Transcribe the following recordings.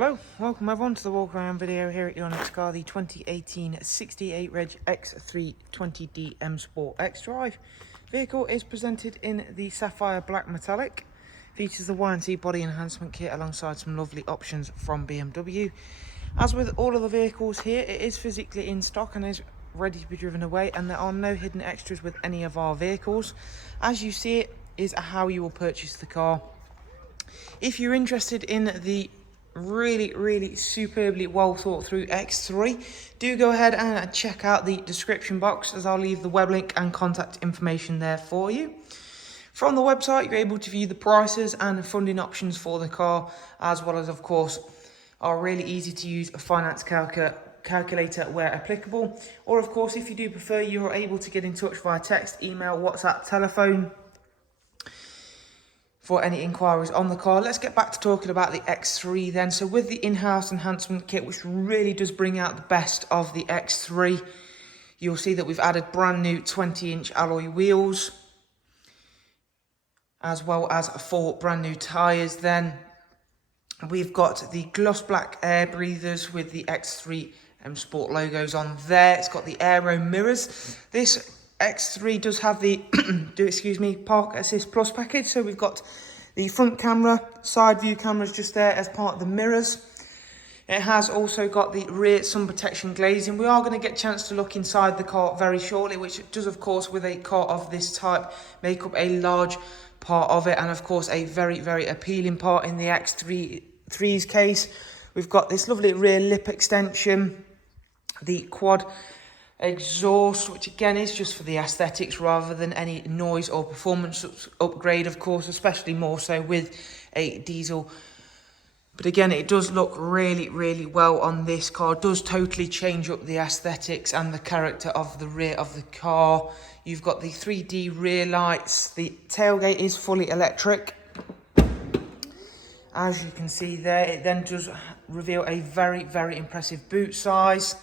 Hello, welcome everyone to the walk around video here at your next car, the 2018 68 Reg X320D M Sport X-Drive. Vehicle is presented in the sapphire black metallic. Features the Y&T body enhancement kit alongside some lovely options from BMW. As with all of the vehicles here, it is physically in stock and is ready to be driven away, and there are no hidden extras with any of our vehicles. As you see, it is how you will purchase the car. If you're interested in the really superbly well thought through X3, do go ahead and check out the description box, as I'll leave the web link and contact information there for you. From the website, you're able to view the prices and funding options for the car, as well as, of course, our really easy to use finance calculator where applicable. Or, of course, if you do prefer, you're able to get in touch via text, email, WhatsApp, telephone for any inquiries on the car. Let's get back to talking about the X3 then. So with the in-house enhancement kit, which really does bring out the best of the X3, you'll see that we've added brand new 20-inch alloy wheels, as well as 4 brand new tyres. Then we've got the gloss black air breathers with the X3 M Sport logos on there. It's got the aero mirrors. This X3 does have the Park Assist Plus package. So we've got the front camera, side view cameras just there as part of the mirrors. It has also got the rear sun protection glazing. We are going to get a chance to look inside the car very shortly, which does, of course, with a car of this type, make up a large part of it, and of course a very appealing part in the X3's case. We've got this lovely rear lip extension, the quad exhaust, which again is just for the aesthetics rather than any noise or performance upgrade, of course, especially more so with a diesel. But again, it does look really well on this car. It does totally change up the aesthetics and the character of the rear of the car. You've got the 3D rear lights. The tailgate is fully electric, as you can see there. It then does reveal a very impressive boot size.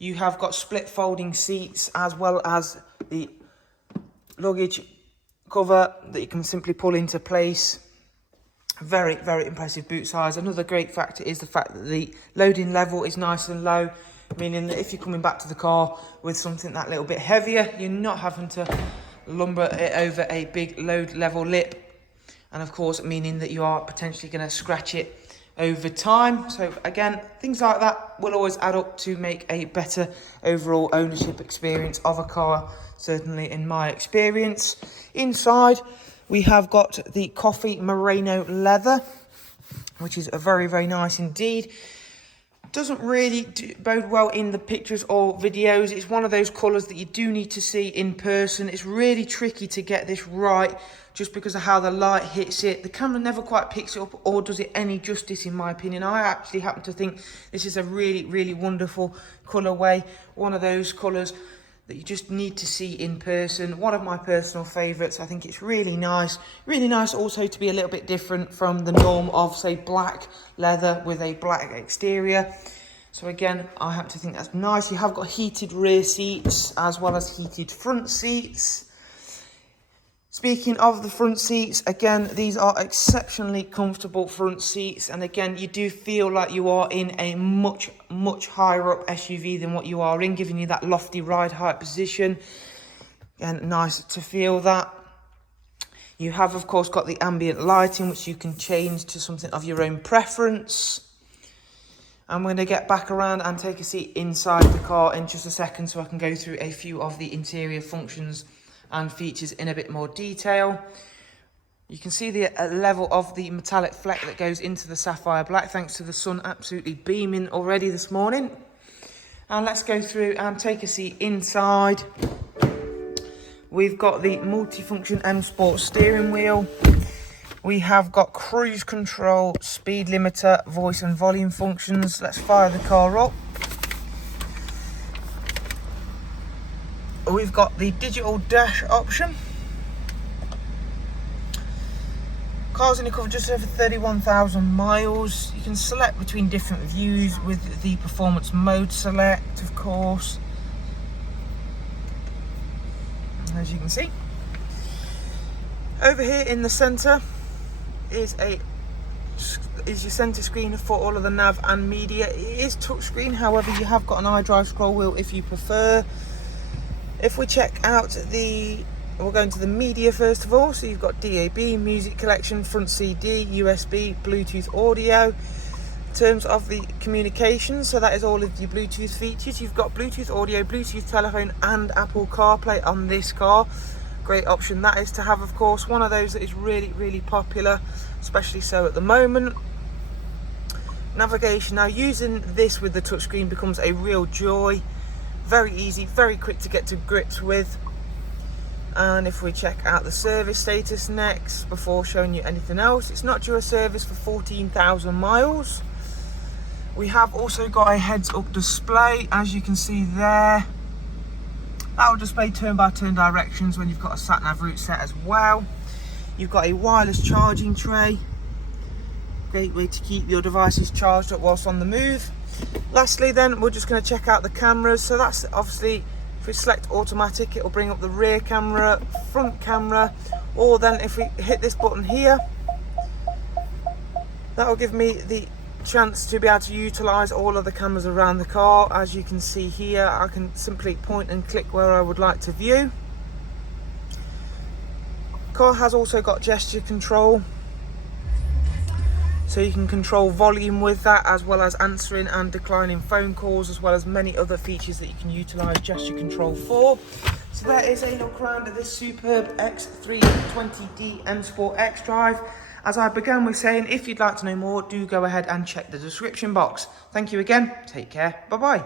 You have got split folding seats, as well as the luggage cover that you can simply pull into place. Very impressive boot size. Another great factor is the fact that the loading level is nice and low, meaning that if you're coming back to the car with something that little bit heavier, you're not having to lumber it over a big load level lip, and of course meaning that you are potentially going to scratch it over time. So again, things like that will always add up to make a better overall ownership experience of a car, certainly in my experience. Inside, we have got the coffee merino leather, which is a very nice indeed. Doesn't really bode well in the pictures or videos. It's one of those colours that you do need to see in person. It's really tricky to get this right, just because of how the light hits it. The camera never quite picks it up or does it any justice, in my opinion. I actually happen to think this is a really wonderful colourway. One of those colours that you just need to see in person. One of my personal favourites. I think it's really nice. Really nice also to be a little bit different from the norm of, say, black leather with a black exterior. So again, I happen to think that's nice. You have got heated rear seats as well as heated front seats. Speaking of the front seats, again, these are exceptionally comfortable front seats. And again, you do feel like you are in a much higher up SUV than what you are in, giving you that lofty ride height position. Again, nice to feel that. You have, of course, got the ambient lighting, which you can change to something of your own preference. I'm going to get back around and take a seat inside the car in just a second, so I can go through a few of the interior functions and features in a bit more detail. You can see the level of the metallic fleck that goes into the sapphire black, thanks to the sun absolutely beaming already this morning. And let's go through and take a seat inside. We've got the multifunction M Sport steering wheel. We have got cruise control, speed limiter, voice and volume functions. Let's fire the car up. We've got the digital dash option. Car's only covered just over 31,000 miles. You can select between different views with the performance mode select, of course, as you can see. Over here in the centre is a is your center screen for all of the nav and media. It is touchscreen, however you have got an iDrive scroll wheel if you prefer. If we check out we'll go into the media first of all. So you've got DAB, music collection, front CD, USB, Bluetooth audio. In terms of the communication, so that is all of your Bluetooth features. You've got Bluetooth audio, Bluetooth telephone and Apple CarPlay on this car. Great option that is to have, of course. One of those that is really popular, especially so at the moment. Navigation, now using this with the touchscreen becomes a real joy. Very easy, very quick to get to grips with. And if we check out the service status next, before showing you anything else, it's not due a service for 14,000 miles. We have also got a heads-up display, as you can see there. That will display turn-by-turn directions when you've got a sat-nav route set as well. You've got a wireless charging tray. Great way to keep your devices charged up whilst on the move. Lastly then, we're just going to check out the cameras. So that's obviously, if we select automatic, it will bring up the rear camera, front camera, or then if we hit this button here, that will give me the chance to be able to utilize all of the cameras around the car. As you can see here, I can simply point and click where I would like to view. Car has also got gesture control, so you can control volume with that, as well as answering and declining phone calls, as well as many other features that you can utilize gesture control for. So there is a look around at this superb X320D M Sport XDRIVE. As I began with saying, if you'd like to know more, do go ahead and check the description box. Thank you again. Take care. Bye-bye.